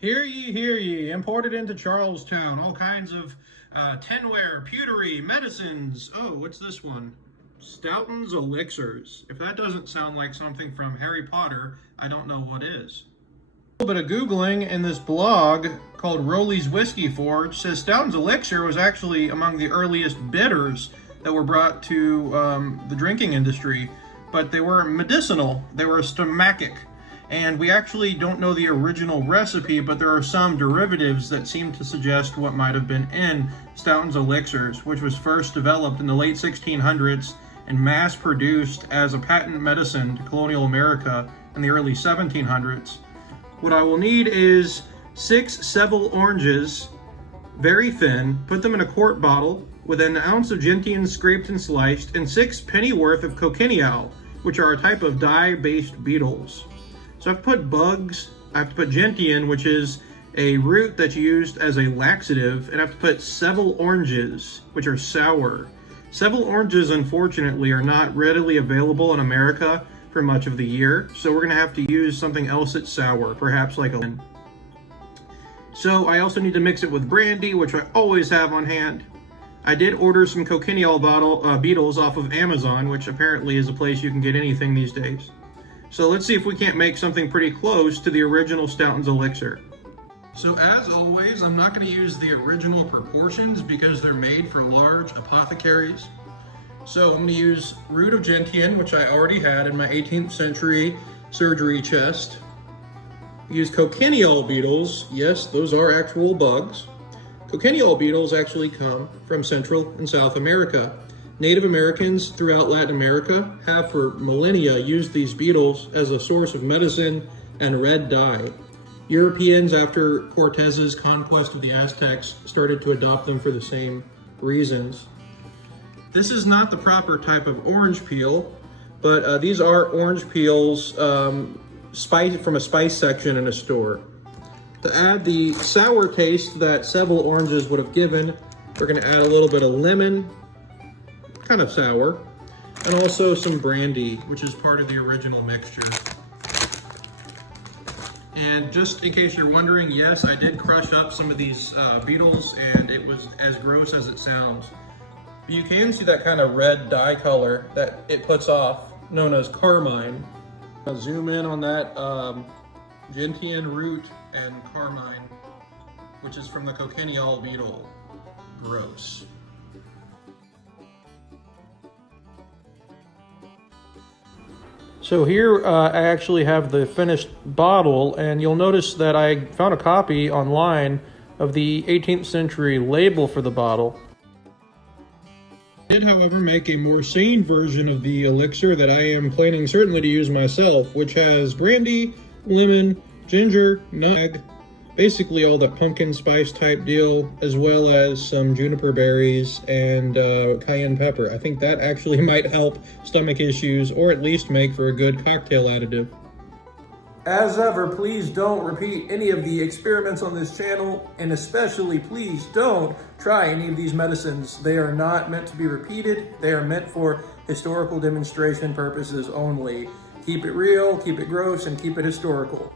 Hear ye, imported into Charlestown, all kinds of tinware, pewtery, medicines. Oh, what's this one? Stoughton's Elixirs. If that doesn't sound like something from Harry Potter, I don't know what is. A little bit of Googling, in this blog called Rowley's Whiskey Forge says Stoughton's Elixir was actually among the earliest bitters that were brought to the drinking industry, but they were medicinal. They were stomachic. And we actually don't know the original recipe, but there are some derivatives that seem to suggest what might have been in Stoughton's Elixirs, which was first developed in the late 1600s and mass-produced as a patent medicine to colonial America in the early 1700s. What I will need is 6 Seville oranges, very thin, put them in a quart bottle with an ounce of gentian scraped and sliced, and 6 pennyworth of Cochineal, which are a type of dye-based beetles. So I have to put bugs, I have to put gentian, which is a root that's used as a laxative, and I have to put Seville oranges, which are sour. Seville oranges, unfortunately, are not readily available in America for much of the year, so we're gonna have to use something else that's sour, perhaps like a lemon. So I also need to mix it with brandy, which I always have on hand. I did order some Cochineal beetles off of Amazon, which apparently is a place you can get anything these days. So let's see if we can't make something pretty close to the original Stoughton's Elixir. So as always, I'm not going to use the original proportions because they're made for large apothecaries. So I'm going to use root of gentian, which I already had in my 18th century surgery chest. Use Cochineal beetles. Yes, those are actual bugs. Cochineal beetles actually come from Central and South America. Native Americans throughout Latin America have for millennia used these beetles as a source of medicine and red dye. Europeans, after Cortez's conquest of the Aztecs, started to adopt them for the same reasons. This is not the proper type of orange peel, but these are orange peels from a spice section in a store. To add the sour taste that Seville oranges would have given, we're going to add a little bit of lemon, kind of sour, and also some brandy, which is part of the original mixture. And just in case you're wondering, yes, I did crush up some of these beetles, and it was as gross as it sounds. But you can see that kind of red dye color that it puts off, known as carmine. I'll zoom in on that gentian root and carmine, which is from the Cochineal beetle. Gross. So here I actually have the finished bottle, and you'll notice that I found a copy online of the 18th century label for the bottle. I did, however, make a more sane version of the elixir that I am planning certainly to use myself, which has brandy, lemon, ginger, nutmeg, basically all the pumpkin spice type deal, as well as some juniper berries and cayenne pepper. I think that actually might help stomach issues, or at least make for a good cocktail additive. As ever, please don't repeat any of the experiments on this channel, and especially please don't try any of these medicines. They are not meant to be repeated. They are meant for historical demonstration purposes only. Keep it real, keep it gross, and keep it historical.